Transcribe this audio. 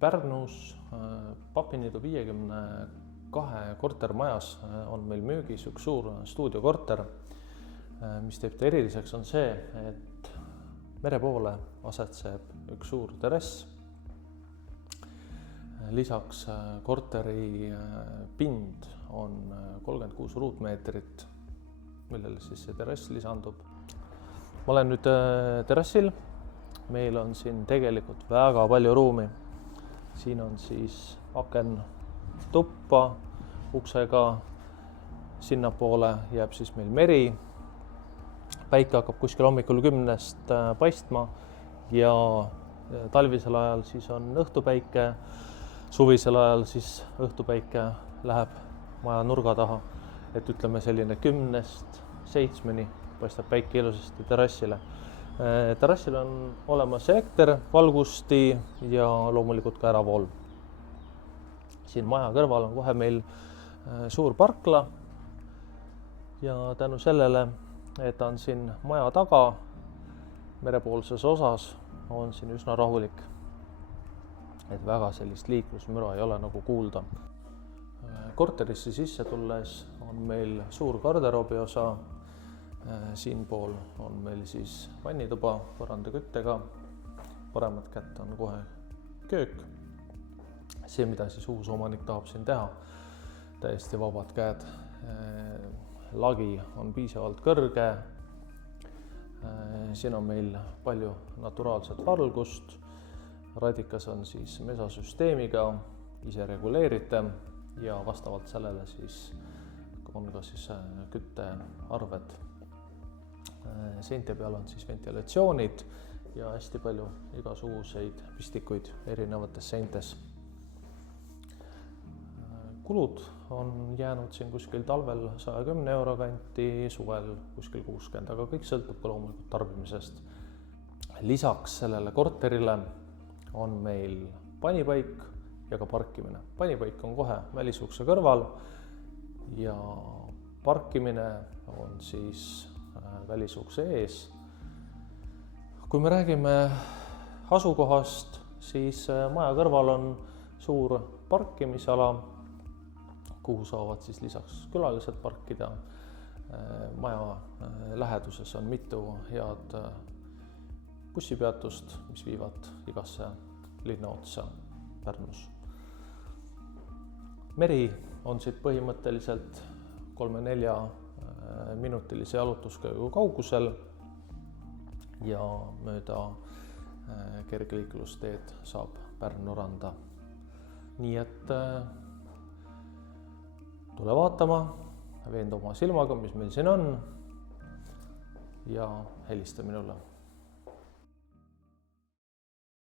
Pärnus Papiniidu 52 kortermajas on meil müügis üks suur stuudiokorter. Mis teeb ta eriliseks, on see, et mere poole asetseb üks suur terrass. Lisaks korteri pind on 36 ruutmeetrit, millele siis see terrass lisandub. Ma olen nüüd terrassil. Meil on siin tegelikult väga palju ruumi. Siin on siis aken tuppa uksega, sinnapoole jääb siis meil meri. Päike hakkab kuskil hommikul 10 paistma ja talvisel ajal siis on õhtupäike, suvisel ajal siis õhtupäike läheb maja nurga taha, et ütleme selline 10-7 paistab päike ilusasti terrassile. Terrassil on olemas elekter, valgusti ja loomulikult ka äravool. Siin maja kõrval on kohe meil suur parkla ja tänu sellele, et on siin maja taga, merepoolses osas on siin üsna rahulik. Et väga sellist liiklusmüra ei ole nagu kuulda. Korterisse sisse tulles on meil suur garderoobi osa. Siinpool on meil siis vannituba põrandaküttega. Paremat kätt on kohe köök. See, mida siis uus omanik tahab siin teha, täiesti vabad käed. Lagi on piisavalt kõrge. Siin on meil palju naturaalset valgust. Radikas on siis mesasüsteemiga, ise reguleerite ja vastavalt sellele siis on ka siis küttearved. Seinte peal on siis ventilatsioonid ja hästi palju igasuguseid pistikuid erinevates seintes. Kulud on jäänud siin kuskil talvel 110 euro kanti, suvel kuskil 60, aga kõik sõltub ka loomulikult tarbimisest. Lisaks sellele korterile on meil panipaik ja ka parkimine. Panipaik on kohe välisukse kõrval ja parkimine on siis välisukse ees. Kui me räägime asukohast, siis maja kõrval on suur parkimisala, kuhu saavad siis lisaks külalised parkida. Maja läheduses on mitu head bussipeatust, mis viivad igasse linna otsa Pärnus. Meri on siit põhimõtteliselt 3-4 minutilise jalutuskäigu kaugusel ja mööda kergliiklusteed saab Pärnu randa. Nii et tule vaatama, veenda oma silmaga, mis meil siin on ja helista minule.